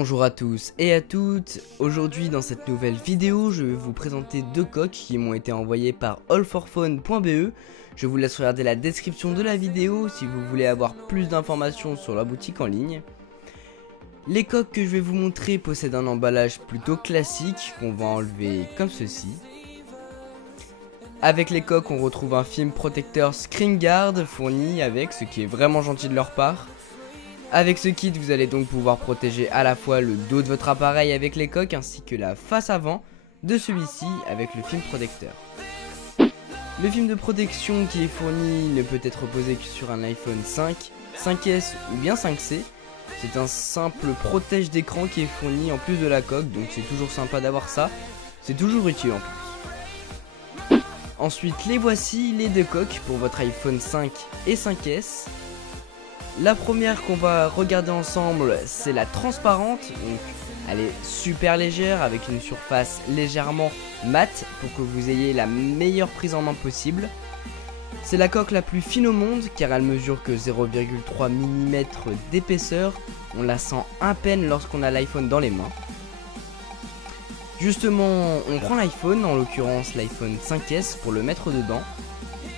Bonjour à tous et à toutes. Aujourd'hui dans cette nouvelle vidéo je vais vous présenter deux coques qui m'ont été envoyées par allforfun.be. Je vous laisse regarder la description de la vidéo si vous voulez avoir plus d'informations sur la boutique en ligne. Les coques que je vais vous montrer possèdent un emballage plutôt classique qu'on va enlever comme ceci. Avec les coques on retrouve un film protecteur Screen Guard fourni avec, ce qui est vraiment gentil de leur part. Avec ce kit vous allez donc pouvoir protéger à la fois le dos de votre appareil avec les coques ainsi que la face avant de celui-ci avec le film protecteur. Le film de protection qui est fourni ne peut être posé que sur un iPhone 5, 5S ou bien 5C. C'est un simple protège d'écran qui est fourni en plus de la coque, donc c'est toujours sympa d'avoir ça, c'est toujours utile en plus. Ensuite les voici, les deux coques pour votre iPhone 5 et 5S. La première qu'on va regarder ensemble, c'est la transparente, donc elle est super légère avec une surface légèrement mate pour que vous ayez la meilleure prise en main possible. C'est la coque la plus fine au monde car elle mesure que 0,3 mm d'épaisseur, on la sent à peine lorsqu'on a l'iPhone dans les mains. Justement, on prend l'iPhone, en l'occurrence l'iPhone 5S pour le mettre dedans,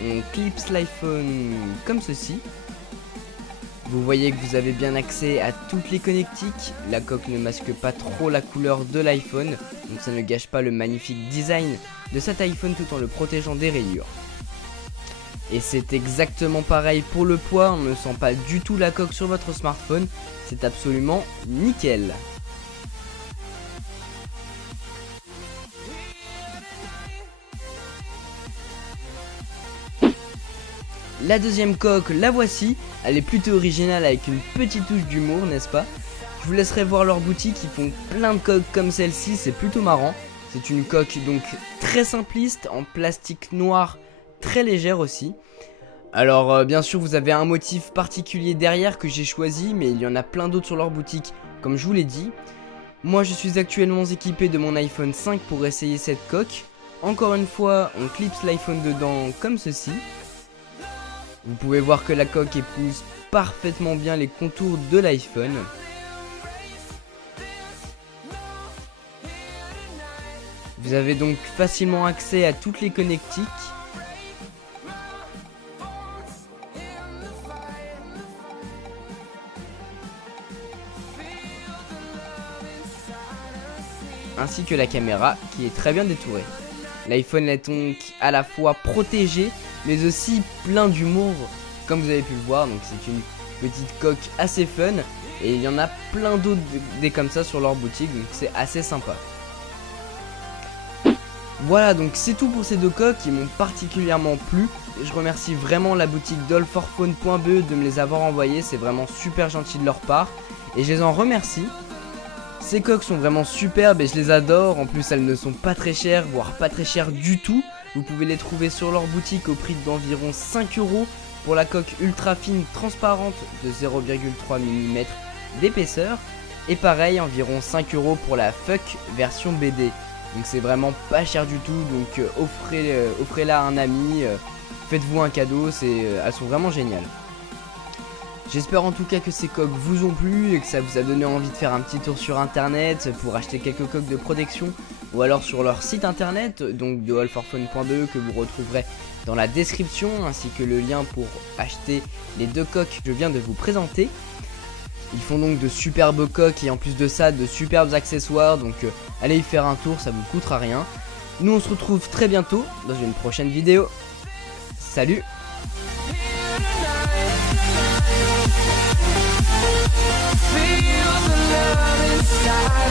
on clipse l'iPhone comme ceci. Vous voyez que vous avez bien accès à toutes les connectiques, la coque ne masque pas trop la couleur de l'iPhone, donc ça ne gâche pas le magnifique design de cet iPhone tout en le protégeant des rayures. Et c'est exactement pareil pour le poids, on ne sent pas du tout la coque sur votre smartphone, c'est absolument nickel. La deuxième coque, la voici, elle est plutôt originale avec une petite touche d'humour, n'est-ce pas? Je vous laisserai voir leur boutique, ils font plein de coques comme celle-ci, c'est plutôt marrant. C'est une coque donc très simpliste, en plastique noir, très légère aussi. Alors bien sûr vous avez un motif particulier derrière que j'ai choisi, mais il y en a plein d'autres sur leur boutique, comme je vous l'ai dit. Moi je suis actuellement équipé de mon iPhone 5 pour essayer cette coque. Encore une fois, on clipse l'iPhone dedans comme ceci. Vous pouvez voir que la coque épouse parfaitement bien les contours de l'iPhone. Vous avez donc facilement accès à toutes les connectiques. Ainsi que la caméra qui est très bien détourée. L'iPhone est donc à la fois protégé mais aussi plein d'humour comme vous avez pu le voir, donc c'est une petite coque assez fun et il y en a plein d'autres des comme ça sur leur boutique, donc c'est assez sympa. Voilà, donc c'est tout pour ces deux coques qui m'ont particulièrement plu et je remercie vraiment la boutique d'allforfun.be de me les avoir envoyées, c'est vraiment super gentil de leur part et je les en remercie. Ces coques sont vraiment superbes et je les adore, en plus elles ne sont pas très chères, voire pas très chères du tout. Vous pouvez les trouver sur leur boutique au prix d'environ 5 € pour la coque ultra fine transparente de 0,3 mm d'épaisseur. Et pareil, environ 5 € pour la Fuck version BD. Donc c'est vraiment pas cher du tout, donc offrez-la à un ami, faites-vous un cadeau, elles sont vraiment géniales. J'espère en tout cas que ces coques vous ont plu et que ça vous a donné envie de faire un petit tour sur internet pour acheter quelques coques de protection ou alors sur leur site internet, donc de allforfun.be que vous retrouverez dans la description, ainsi que le lien pour acheter les deux coques que je viens de vous présenter. Ils font donc de superbes coques et en plus de ça de superbes accessoires, donc allez y faire un tour, ça vous coûtera rien. Nous on se retrouve très bientôt dans une prochaine vidéo. Salut! Feel the love inside.